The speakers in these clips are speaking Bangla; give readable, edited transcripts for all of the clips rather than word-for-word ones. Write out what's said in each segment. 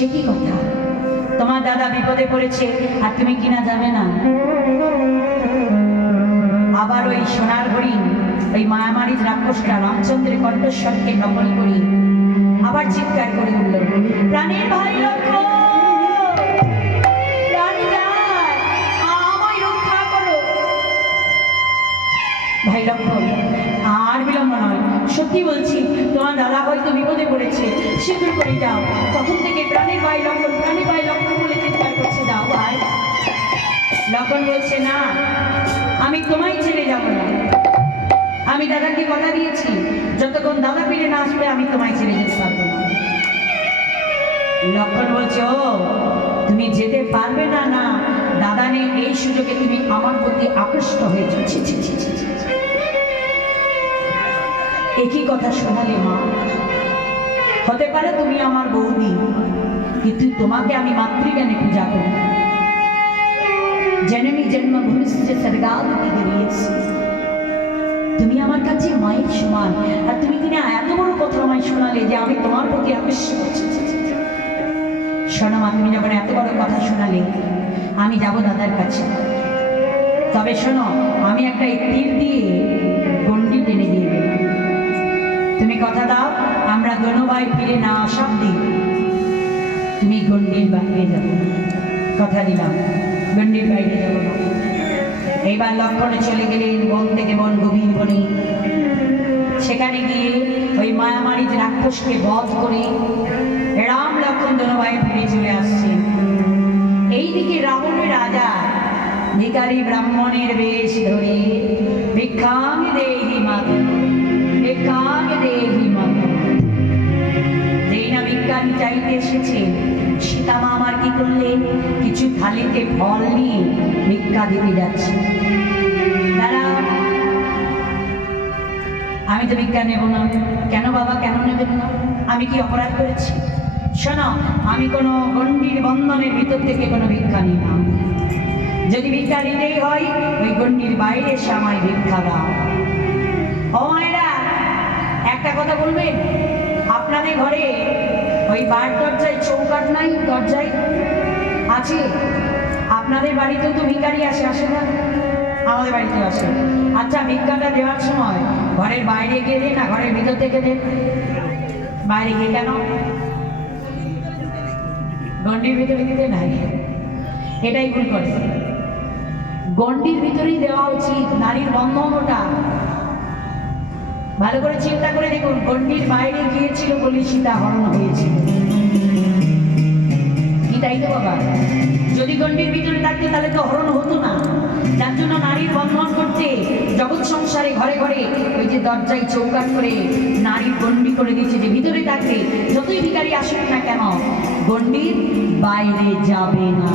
সে কি কথা, তোমার দাদা বিপদে পড়েছে আর তুমি কিনা যাবে না? আবার ওই সোনার হরিণ ওই মায়ামারীর রাক্ষসটা রামচন্দ্রের কণ্ঠস্বরকে নকল করি আবার চিৎকার করে উঠল, প্রাণের ভাই লক্ষ্মণ, আমায় রক্ষা করো। ভাই লক্ষ্মণ, আর বিলম্ব নয়, সত্যি বলছি তোমার দাদা হয়তো বিপদে পড়েছে, শীঘ্র করে যাও। তখন থেকে প্রাণের ভাই লক্ষ্মণ, প্রাণের ভাই লক্ষ্মণ বলে চিৎকার করছে, যাও ভাই। লক্ষ্মণ বলছে, না, আমি তোমায় ছেড়ে যাব না। আমি দাদাকে কথা দিয়েছি, যতক্ষণ দাদা ফিরে না আসবে আমি তোমায় ছেড়ে যেতে পারবো না। লক্ষ্মণ বলছে, ও তুমি যেতে পারবে না? না, দাদা নেই এই সুযোগে তুমি আমার প্রতি আকৃষ্ট হয়েছ। একই কথা শোনালে মা, হতে পারে তুমি আমার বৌদি, কিন্তু তোমাকে আমি মাতৃজ্ঞানে পূজা করি। জননী জন্মভূমি তুমি আমার কাছে মায়ের সমান, আর তুমি কিনা এত বড় কথা আমায় শোনালে যে আমি তোমার প্রতি আকৃষ্ট হচ্ছি। শোনো মা, তুমি যখন এত বড় কথা শোনালে আমি যাব দাদার কাছে, তবে শোনো, আমি একটা তীর দিয়ে গন্ডি টেনে দিয়ে দেব। তুমি কথা দাও, আমরা দোনো ভাই ফিরে না আসা অবধি তুমি গন্ডির বাইরে যাবো। কথা দিলাম, গন্ডির বাইরে যাব না। এইবার লক্ষ্মণে চলে গেলেন বন থেকে বন, গভীর বনে। সেখানে গিয়ে ওই মায়ামারীর রাক্ষসকে বধ করে রাম লক্ষ্মণ দোনো ভাই ফিরে চলে আসছেন। এইদিকে রাবণের রাজা ভিখারি ব্রাহ্মণের বেশ ধরে ভিক্ষাং দেহি মাতা, ভিক্ষাং দেহি মাতা, যেই না ভিক্ষাং চাইতে এসেছে, সীতামা আমার কি করলেন, কিছু থালিতে ফল নিয়ে ভিক্ষা দিতে যাচ্ছে। দাঁড়াও, আমি তো ভিক্ষা নেব না। কেন বাবা, কেন নেবেন না? আমি কি অপরাধ করেছি? শোনো, আমি কোনো গণ্ডির বন্ধনের ভিতর থেকে কোনো ভিক্ষা নিই না। যদি ভিক্ষা নিতেই হয় ওই গণ্ডির বাইরে এসে আমায় ভিক্ষা দাও। ও মায়েরা, একটা কথা বলবেন, আপনাদের ঘরে ওই বার দরজায় চৌকাঠ নাই? দরজায় আছে? আপনাদের বাড়িতেও তো ভিখারি আসে, আসে না? আমাদের বাড়িতেও আসে। আচ্ছা, ভিক্ষাটা দেওয়ার সময় ঘরের বাইরে গিয়ে দেন না ঘরের ভিতর থেকে দেন? বাইরে গিয়ে কেন? গণ্ডির ভিতরে দিতে নাই, এটাই ভুল করে। গণ্ডির ভিতরেই দেওয়া উচিত, নারীর বন্ধন ওটা। ভালো করে চিন্তা করে দেখুন, গণ্ডির বাইরে গিয়েছিল বলে সীতা হরণ হয়েছিল, কি তাই তো বাবা? যদি গণ্ডির ভিতরে থাকতো তাহলে তো হরণ হতো না। যার জন্য নারীর বন্ধন করতে জগৎ সংসারে ঘরে ঘরে ওই যে দরজায় চৌকাঠ করে নারীর গণ্ডি করে দিয়েছে, যে ভিতরে থাকবে যতই ভিখারি আসুক না কেন গণ্ডির বাইরে যাবে না।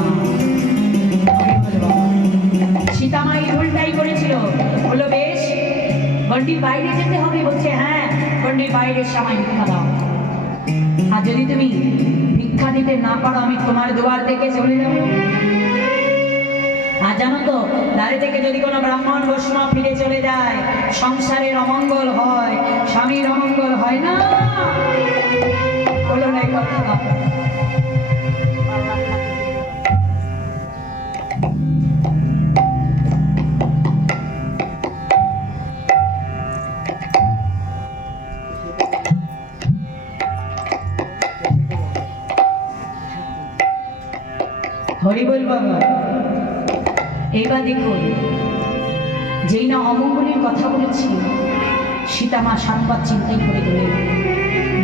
সীতামা এই ভুলটাই করেছিল, বললো বেশ গণ্ডির বাইরে যেতে হবে। বলছে হ্যাঁ, গণ্ডির বাইরে সময় ভিক্ষা দাও। আর যদি তুমি ভিক্ষা দিতে না পারো আমি তোমার দুয়ার থেকে চলে যাবো। আর জানো তো, দ্বারে থেকে যদি কোনো ব্রাহ্মণ বৈষ্ণব ফিরে চলে যায় সংসারের অমঙ্গল হয়, স্বামীর অমঙ্গল হয় না। বলো না কথা। হরি বল বাবা। এবার দেখুন, যেই না অমঙ্গলের কথা বলেছি, সীতামা সাতবার চিন্তাই করে দিলেন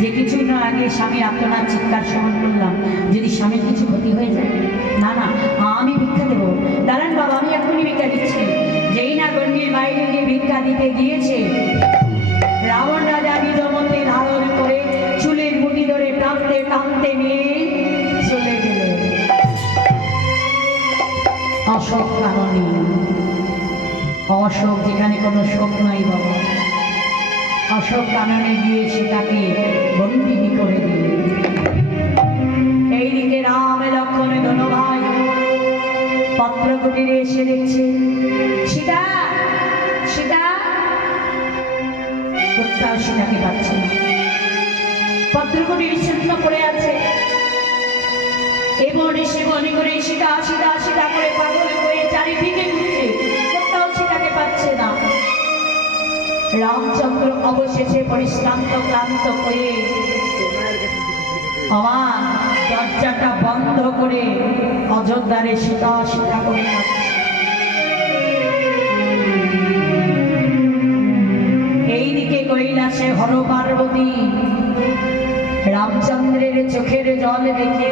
যে কিছুই না আগে স্বামীর আত্মনাথ চিৎকার শ্রবণ করলাম, যদি স্বামীর কিছু ক্ষতি হয়ে যায়। না না, আমি ভিক্ষা দেবো। দাঁড়ান বাবা, আমি এখনই ভিক্ষা দিচ্ছি। যেই না গণ্ডির বাইরে গিয়ে ভিক্ষা দিতে গিয়েছে, রাবণ রাজা নিজ মতে ধারণ করে চুলের মুঠি ধরে টানতে টানতে নিয়ে চলে গেলেন অশোক কাননে। অশোক যেখানে কোনো শোক নাই বাবা, অশোক কাননে গিয়ে সেটাকে বন্দিনী করে দিল। এইদিকে রাম লক্ষ্মণ দোনো ভাই পত্র কুটিরে এসে দেখছে সীতা, সীতা, কোথাও সীতাকে পাচ্ছে না। পত্র কুটির শূন্য পড়ে আছে। এবার এসে মনে করে সীতা সীতা সীতা করে পাগল হয়ে চারিদিকে ঘুরছে, কোথাও সীতাকে পাচ্ছে না। রামচন্দ্র অবশেষে পরিশ্রান্ত ক্লান্ত হয়ে আমার দরজাটা বন্ধ করে অযোধ্যারে সীতা সীতা করে কাঁদছে। এইদিকে কৈলাসে হর পার্বতী রামচন্দ্রের চোখের জল দেখে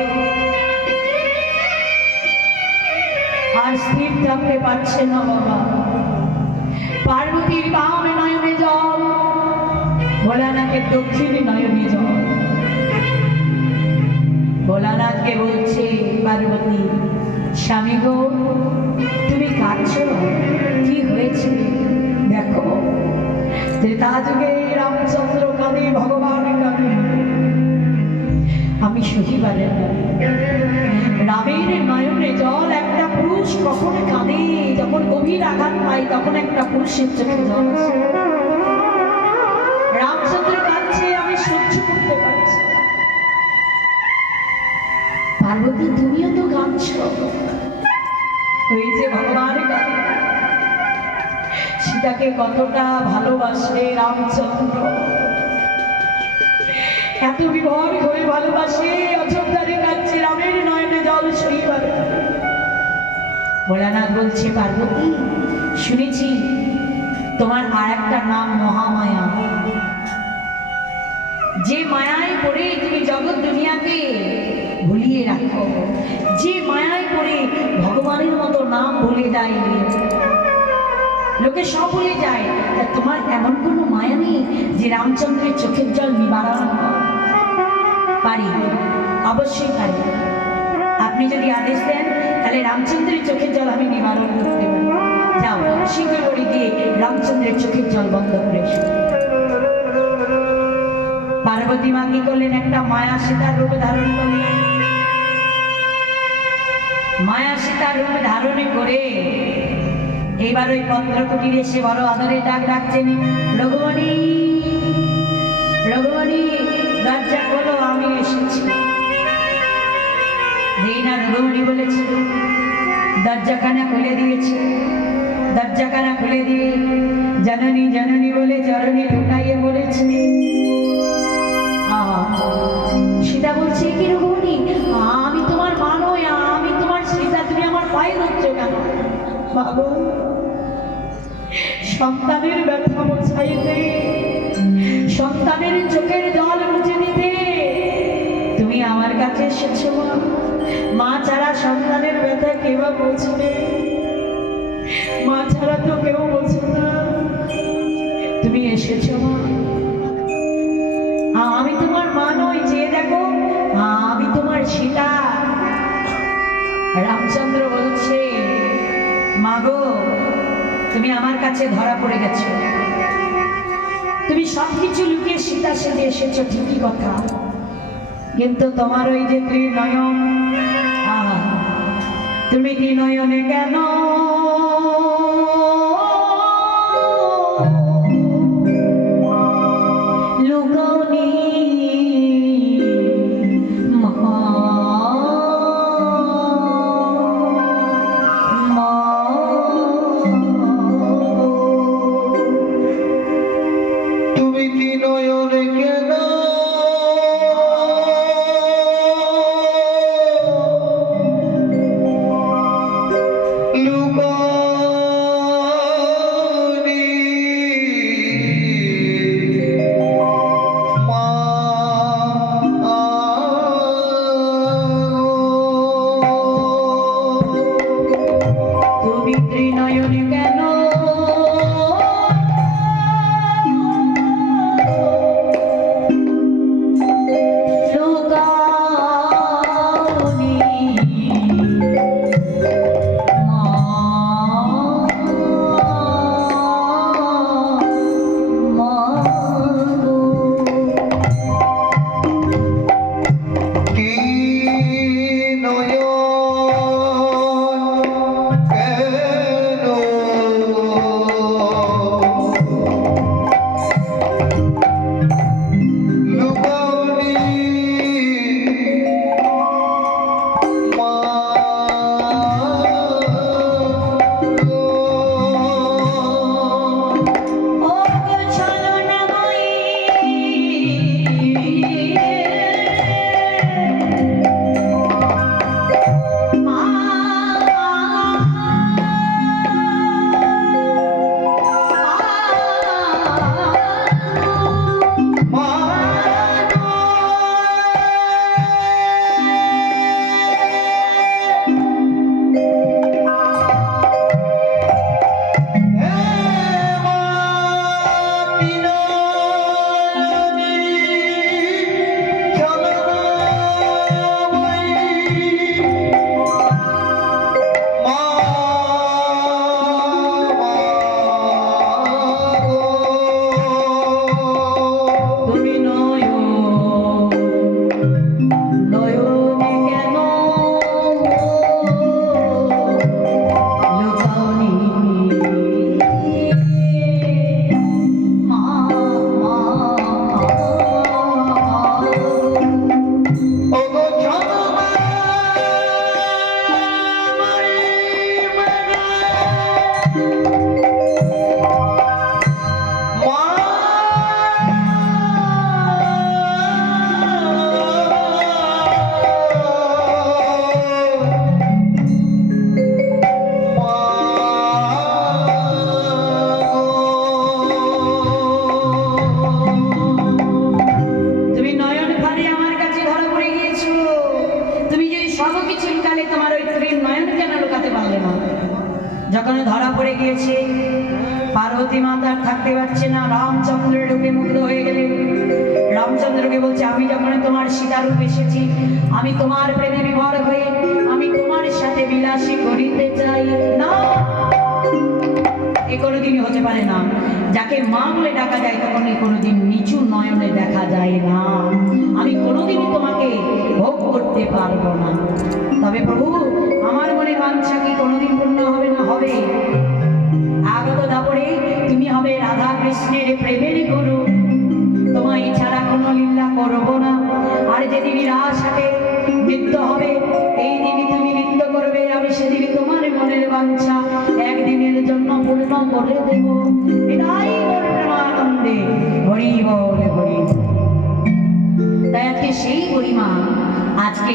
আর স্থির থাকতে পারছে না বাবা। পার্বতীর বামে নয়নে জল, ভোলানাথের দক্ষিণে নয়নে জল। ভোলানাথকে বলছে পার্বতী, স্বামী গো তুমি কাঁদছো, কি হয়েছে দেখো। ত্রেতা যুগে রামচন্দ্র কাঁদে, ভগবান কাঁদে, আমি সহিবারে রামের নয়নে জল। একটা পুরুষ কখন কাঁদে, যখন গভীর আঘাত পায় তখন একটা পুরুষের চোখে জল আসে। রামচন্দ্র কাঁদছে, আমি সহ্য করতে পারছি। পার্বতী তুমিও তো কাঁদছো, ওই যে ভগবান কাঁদে। সীতাকে কতটা ভালোবাসে রামচন্দ্র, এত বিভোর হয়ে ভালোবাসে, অযোধ্যারে কাঁদছে, রামের নয়নে জল সইবার। ভোলানাথ বলছে পার্বতী শুনেছি তোমার আর একটা নাম মহামায়া, যে মায়ায় পড়ে তুমি জগৎ দুনিয়াকে ভুলিয়ে রাখো, যে মায়ায় পড়ে ভগবানের মতো নাম ভুলে যায়, লোকে সব ভুলে যায়। তোমার এমন কোনো মায়া নেই যে রামচন্দ্রের চোখের জল নিবারণ? পারি, অবশ্যই পারি। আপনি যদি আদেশ দেন তাহলে রামচন্দ্রের চোখের জল আমি নিবারণ করতে পারি। যাও শীঘ্র করে গিয়ে রামচন্দ্রের চোখের জল বন্ধ করে এসো। পার্বতী মা কি করলেন? একটা মায়া সীতার রূপ ধারণ করলেন। মায়া সীতার রূপ ধারণে করে এইবার ওই পত্রকুটির এসে বড় আদরে ডাকছেন, রঘুমণি রঘুমণি দরজা খোলো, আমি এসেছি। যেই না রঘুমণি বলেছে, দরজাখানা খুলে দিয়েছে। দরজাখানা খুলে দিয়ে জননী জননী বলে চরণে লুটাইয়ে বলেছে। সীতা বলছে, কি রঘুমণি, আমি তোমার মা নই, আমি তোমার সীতা, তুমি আমার পায়ে ধরছো কেন? বাবু, সন্তানের ব্যথা মোছাইতে, সন্তানের চোখের জল মুছে দিতে তুমি আমার কাছে এসেছো। মা ছাড়া সন্তানের ব্যথা কেউ বুঝবে? মা ছাড়া তো কেউ বোঝে না। তুমি এসেছো মা, আমি তোমার মা নই, যে দেখো আমি তোমার সীতা। রামচন্দ্র বলছে, মা গো তুমি আমার কাছে ধরা পড়ে গেছো, তুমি সবকিছু লুকিয়ে সীতা সেজে এসেছো ঠিকই কথা, কিন্তু তোমার ওই যে ত্রিনয়ন, তুমি ত্রিনয়নে কেন লুকাওনি? লুকা যখন ধরা পড়ে গিয়েছে, পার্বতী মাতা থাকতে পারছে না, রামচন্দ্রের রূপে মুগ্ধ হয়ে গেলেন। রামচন্দ্রকে বলছে, আমি যখন তোমার সীতা রূপে এসেছি, আমি তোমার প্রেমে বিভোর হয়ে আমি তোমার সাথে বিলাসী করিতে চাই না। এ কোনোদিনই হতে পারে না। যাকে মা বলে ডাকা যায় তখন কোনোদিন নিচু নয়নে দেখা যায় না। আমি কোনোদিনই তোমাকে ভোগ করতে পারবো না। তবে প্রভু, আমার মনে বাঞ্ছা কি কোনোদিন পূর্ণ হবে না? হবে। আগত দাপরে তুমি হবে রাধা কৃষ্ণের প্রেমের গুরু। তোমায় ছাড়া কোনো লীলা করবো না। আর যেদিন রাসহাটে নৃত্য হবে, এই দিনই তুমি নৃত্য করবে। আমি সেদিনই তোমার মনের বাঞ্ছা একদিনের জন্য পূর্ণ করে দেব। এটাই মোর প্রেমানন্দে হরি বল হরি। তাই আজকে সেই গরিমা আজকে